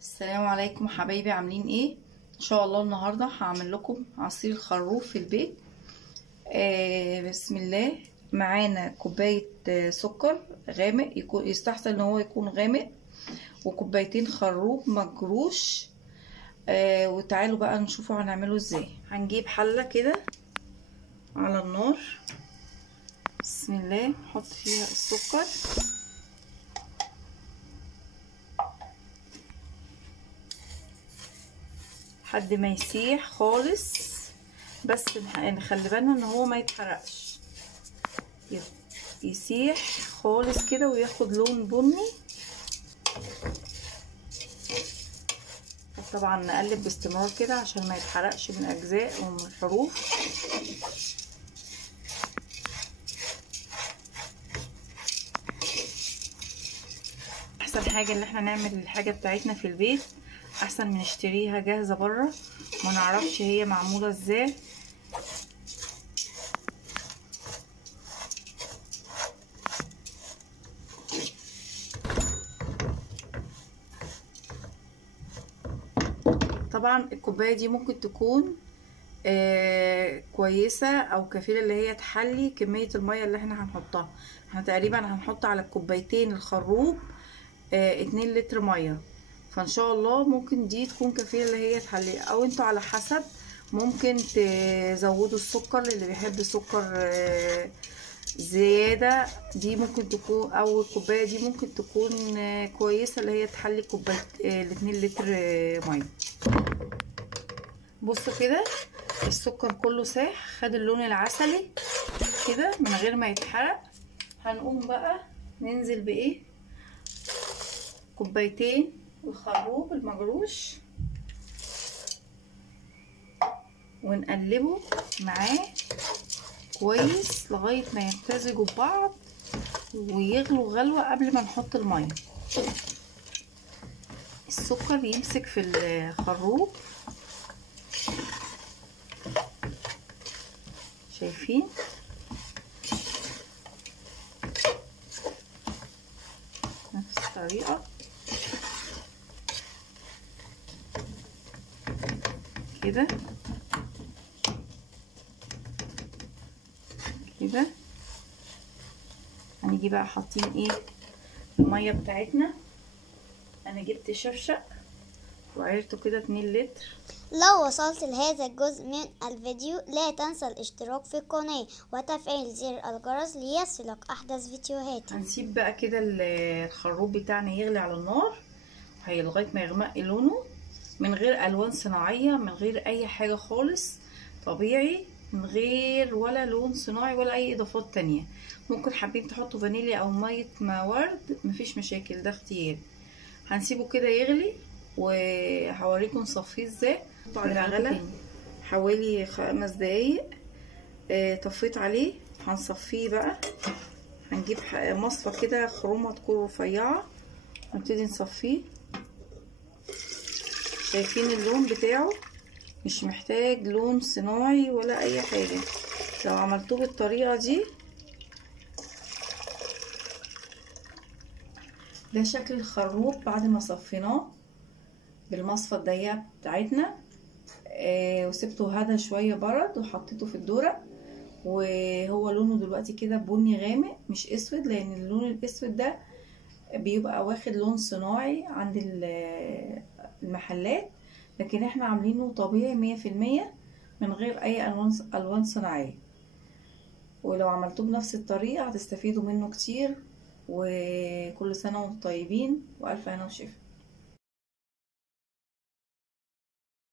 السلام عليكم حبايبي، عاملين ايه؟ ان شاء الله النهارده هعمل لكم عصير الخروف في البيت. بسم الله. معانا كوبايه سكر غامق، يكون يستحسن ان هو يكون غامق، وكوبايتين خروب مجروش. وتعالوا بقى نشوفوا هنعمله ازاي. هنجيب حله كده على النار، بسم الله، نحط فيها السكر لحد ما يسيح خالص، بس نخلي بالنا ان هو ما يتحرقش، يسيح خالص كده وياخد لون بني. طبعا نقلب باستمرار كده عشان ما يتحرقش من اجزاء ومن الحروف. احسن حاجه ان احنا نعمل الحاجه بتاعتنا في البيت، احسن من نشتريها جاهزه بره ما نعرفش هي معموله ازاي. طبعا الكوبايه دي ممكن تكون كويسه او كفيله اللي هي تحلي كميه الميه اللي احنا هنحطها. احنا تقريبا هنحط على الكوبايتين الخروب 2 لتر ميه، فان شاء الله ممكن دي تكون كفيله اللي هي تحلي، او انتوا على حسب ممكن تزودوا السكر للي بيحب السكر زياده. دي ممكن تكون، او الكوبايه دي ممكن تكون كويسه اللي هي تحلي كوبايه ال2 لتر ميه. بصوا كده السكر كله ساح، خد اللون العسلي كده من غير ما يتحرق. هنقوم بقى ننزل بايه؟ كوبايتين الخروب المجروش، ونقلبه معاه كويس لغايه ما يمتزجوا ببعض ويغلوا غلوه قبل ما نحط الميه. السكر يمسك في الخروب، شايفين؟ نفس الطريقه كده كده. هنيجي بقى حاطين ايه؟ الميه بتاعتنا. انا جبت شفشق وعيرته كده 2 لتر. لو وصلت لهذا الجزء من الفيديو لا تنسى الاشتراك في القناة وتفعيل زر الجرس ليصلك أحدث فيديوهاتي. هنسيب بقى كده الخروب بتاعنا يغلي على النار لغاية ما يغمق لونه، من غير ألوان صناعية، من غير أي حاجة خالص، طبيعي، من غير ولا لون صناعي ولا أي إضافات تانية. ممكن حابين تحطوا فانيليا أو مية ورد، مفيش مشاكل، ده اختياري. هنسيبه كده يغلي وهوريكم نصفيه ازاي. طبعا غلى حوالي 5 دقايق. طفيت عليه، هنصفيه بقى. هنجيب مصفى كده خرومه تكون رفيعه، نبتدي نصفيه. شايفين اللون بتاعه؟ مش محتاج لون صناعي ولا اي حاجه. لو عملتوه بالطريقه دي، ده شكل الخروب بعد ما صفيناه بالمصفى الضيقه بتاعتنا. وسبته هدا شويه برد وحطيته في الدوره، وهو لونه دلوقتي كده بني غامق مش اسود، لان اللون الاسود ده بيبقى واخد لون صناعي عند المحلات، لكن احنا عاملينه طبيعي 100% من غير اي الوان صناعيه. ولو عملتوه بنفس الطريقه هتستفيدوا منه كتير. وكل سنه وانتم طيبين، والف هنا وشفا.